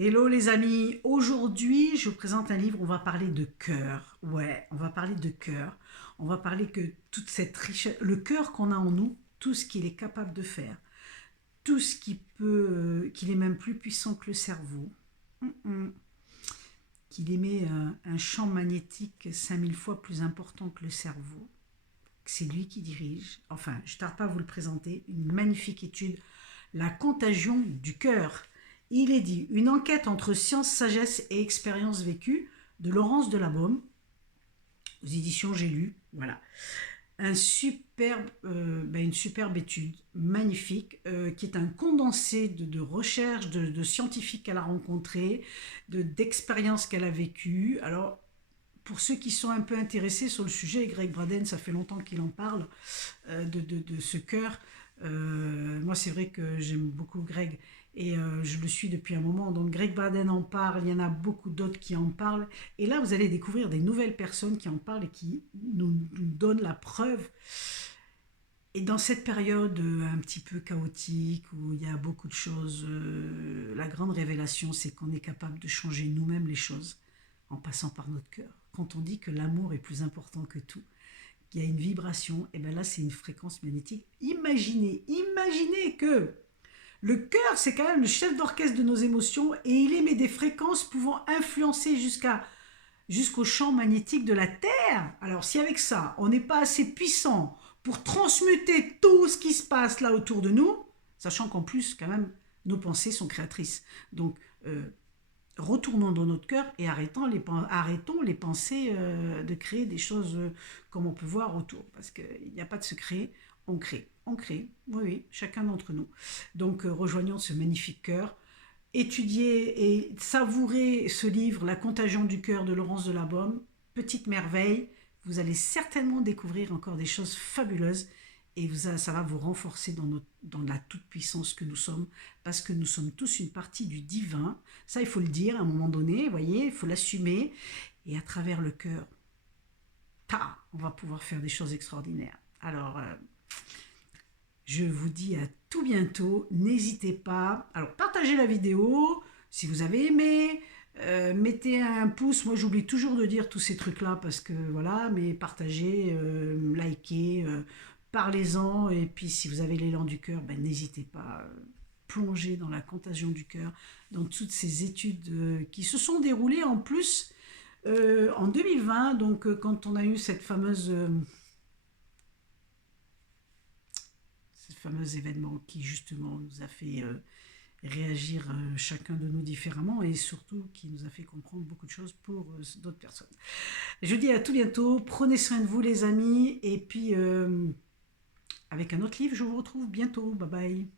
Hello les amis, aujourd'hui je vous présente un livre, on va parler de cœur. Ouais, on va parler de cœur. On va parler que toute cette richesse, le cœur qu'on a en nous, tout ce qu'il est capable de faire, tout ce qui peut, qu'il est même plus puissant que le cerveau, qu'il émet un champ magnétique 5000 fois plus important que le cerveau, que c'est lui qui dirige. Enfin, je ne tarde pas à vous le présenter, une magnifique étude, La contagion du cœur. Il est dit, une enquête entre science, sagesse et expérience vécue de Laurence Delabaume, aux éditions J'ai lu, voilà. Une superbe étude, magnifique, qui est un condensé de recherches, de scientifiques qu'elle a rencontrés, d'expériences qu'elle a vécues. Alors, pour ceux qui sont un peu intéressés sur le sujet, Greg Braden, ça fait longtemps qu'il en parle, de ce cœur. Moi, c'est vrai que j'aime beaucoup Greg et je le suis depuis un moment. Donc, Greg Braden en parle, il y en a beaucoup d'autres qui en parlent. Et là, vous allez découvrir des nouvelles personnes qui en parlent et qui nous donnent la preuve. Et dans cette période un petit peu chaotique où il y a beaucoup de choses, la grande révélation, c'est qu'on est capable de changer nous-mêmes les choses en passant par notre cœur. Quand on dit que l'amour est plus important que tout, qu'il y a une vibration, et bien là c'est une fréquence magnétique. Imaginez que le cœur c'est quand même le chef d'orchestre de nos émotions et il émet des fréquences pouvant influencer jusqu'au champ magnétique de la Terre. Alors si avec ça on n'est pas assez puissant pour transmuter tout ce qui se passe là autour de nous, sachant qu'en plus quand même nos pensées sont créatrices. Donc retournons dans notre cœur et arrêtons les pensées de créer des choses comme on peut voir autour. Parce qu'il n'y a pas de secret, on crée, oui, oui, chacun d'entre nous. Donc rejoignons ce magnifique cœur, étudiez et savourez ce livre, La contagion du cœur de Laurence Delabaume, petite merveille, vous allez certainement découvrir encore des choses fabuleuses et ça va vous renforcer dans la toute-puissance que nous sommes, parce que nous sommes tous une partie du divin. Ça, il faut le dire à un moment donné, vous voyez, il faut l'assumer. Et à travers le cœur, on va pouvoir faire des choses extraordinaires. Alors, je vous dis à tout bientôt. N'hésitez pas. Alors, partagez la vidéo si vous avez aimé. Mettez un pouce. Moi, j'oublie toujours de dire tous ces trucs-là parce que voilà, mais partagez, likez, parlez-en. Et puis, si vous avez l'élan du cœur, ben, n'hésitez pas. Plonger dans la contagion du cœur, dans toutes ces études qui se sont déroulées en plus en 2020. Donc, quand on a eu ce fameux événement qui justement nous a fait réagir chacun de nous différemment et surtout qui nous a fait comprendre beaucoup de choses pour d'autres personnes. Je vous dis à tout bientôt, prenez soin de vous les amis et puis avec un autre livre, je vous retrouve bientôt, bye bye.